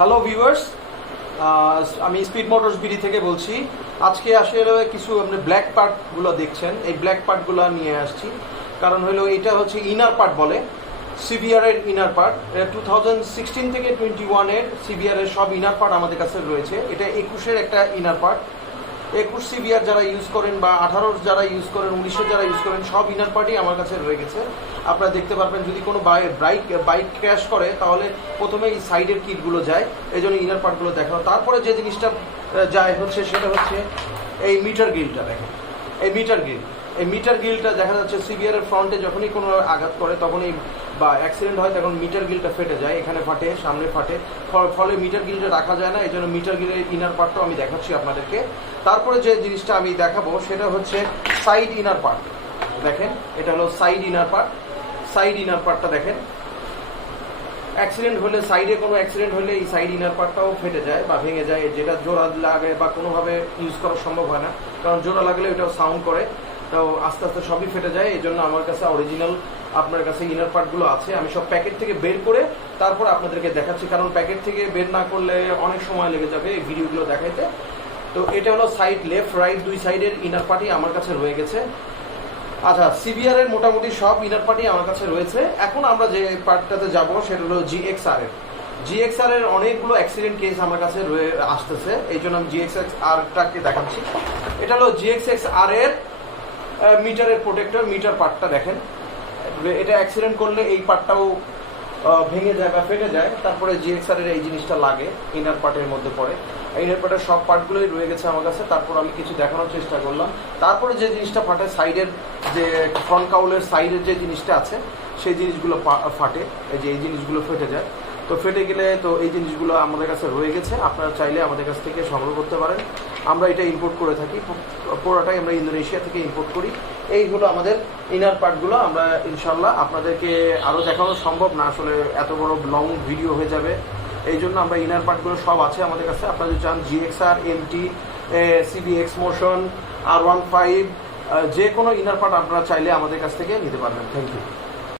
Hello viewers, আমি স্পিডমোটরসবd থেকে বলছি। আজকে আসলে কিছু আপনি ব্ল্যাক পার্টগুলো দেখছেন, এই ব্ল্যাক পার্টগুলো নিয়ে আসছি। কারণ হলো এটা হচ্ছে ইনার পার্ট বলে, সিবিআর এর ইনার পার্ট। 2016 থেকে 21-এর সিবিআর এর সব ইনার পার্ট আমাদের কাছে রয়েছে। এটা 21-এর একটা ইনার পার্ট। 21 সিবিআর যারা ইউজ করেন বা 18 যারা ইউজ করেন, 19 যারা ইউজ করেন, সব ইনার পার্টই আমার কাছে রয়ে গেছে। আপনারা দেখতে পারবেন, যদি কোনো বাইক ক্র্যাশ করে তাহলে প্রথমে এই সাইডের কিটগুলো যায়, এই জন্য ইনার পার্টগুলো দেখানো। তারপরে যে জিনিসটা যায় হচ্ছে সেটা হচ্ছে এই মিটার গ্রিলটা। দেখেন এই মিটার গ্রিলটা দেখা যাচ্ছে সিবিআর এর ফ্রন্টে যখনই কোনো আঘাত করে তখনই বা অ্যাক্সিডেন্ট হয় তখন মিটার গ্রিলটা ফেটে যায়, এখানে ফাটে, সামনে ফাটে, ফলে মিটার গ্রিলটা রাখা যায় না। এই জন্য মিটার গ্রিলের ইনার পার্টটাও আমি দেখাচ্ছি আপনাদেরকে। তারপরে যে জিনিসটা আমি দেখাবো সেটা হচ্ছে সাইড ইনার পার্ট। দেখেন এটা হলো সাইড ইনার পার্টটা দেখেন। অ্যাক্সিডেন্ট হলে, সাইডে কোনো অ্যাক্সিডেন্ট হলে এই সাইড ইনার পার্টটাও ফেটে যায় বা ভেঙে যায়, যেটা জোড়া লাগে বা কোনোভাবে ইউজ করা সম্ভব হয় না, কারণ জোড়া লাগলে এটাও সাউন্ড করে। তো আস্তে আস্তে সবই ফেটে যায়। এই জন্য আমার কাছে অরিজিনাল আপনার কাছে ইনার পার্টগুলো আছে। আমি সব প্যাকেট থেকে বের করে তারপর আপনাদেরকে দেখাচ্ছি, কারণ প্যাকেট থেকে বের না করলে অনেক সময় লেগে যাবে এই ভিডিওগুলো দেখাইতে। তো এটা হলো সাইড, লেফট রাইট দুই সাইডের ইনার পার্টই আমার কাছে রয়ে গেছে। আচ্ছা, সিবিআর এর মোটামুটি সব ইনার পার্টই আমার কাছে রয়েছে। এখন আমরা যে পার্টটাতে যাবো সেটা হলো জিএক্সআর এর অনেকগুলো অ্যাক্সিডেন্ট কেস আমার কাছে আসতেছে, এই জন্য আমি জিএক্সআরটাকে দেখাচ্ছি। এটা হলো জিএক্সআর এর মিটারের প্রোটেক্টর, মিটার পার্টটা দেখেন। এটা অ্যাক্সিডেন্ট করলে এই পার্টটাও ভেঙে যায় বা ফেটে যায়, তারপরে জিএক্সআর এর এই জিনিসটা লাগে, ইনার পার্টের মধ্যে পড়ে। ইনার পার্টের সব পার্টগুলোই রয়ে গেছে আমার কাছে। তারপর আমি কিছু দেখানোর চেষ্টা করলাম। তারপরে যে জিনিসটা ফাটে, সাইডের যে ফ্রন্ট কাউলের সাইডের যে জিনিসটা আছে সেই জিনিসগুলো ফাটে, এই জিনিসগুলো ফেটে যায়। তো ফেটে গেলে তো এই জিনিসগুলো আমাদের কাছে রয়ে গেছে, আপনারা চাইলে আমাদের কাছ থেকে সংগ্রহ করতে পারেন। আমরা এটা ইম্পোর্ট করে থাকি, পুরোটাই আমরা ইন্দোনেশিয়া থেকে ইম্পোর্ট করি। এই হলো আমাদের ইনার পার্টগুলো। আমরা ইনশাল্লাহ আপনাদেরকে আরও দেখানো সম্ভব না, আসলে এত বড় লং ভিডিও হয়ে যাবে। এই জন্য আমরা ইনার পার্টগুলো সব আছে আমাদের কাছে। আপনারা যদি চান GSXR, MT, CBexmotion, R15, যে কোনো ইনার পার্ট আপনারা চাইলে আমাদের কাছ থেকে নিতে পারবেন। Thank you.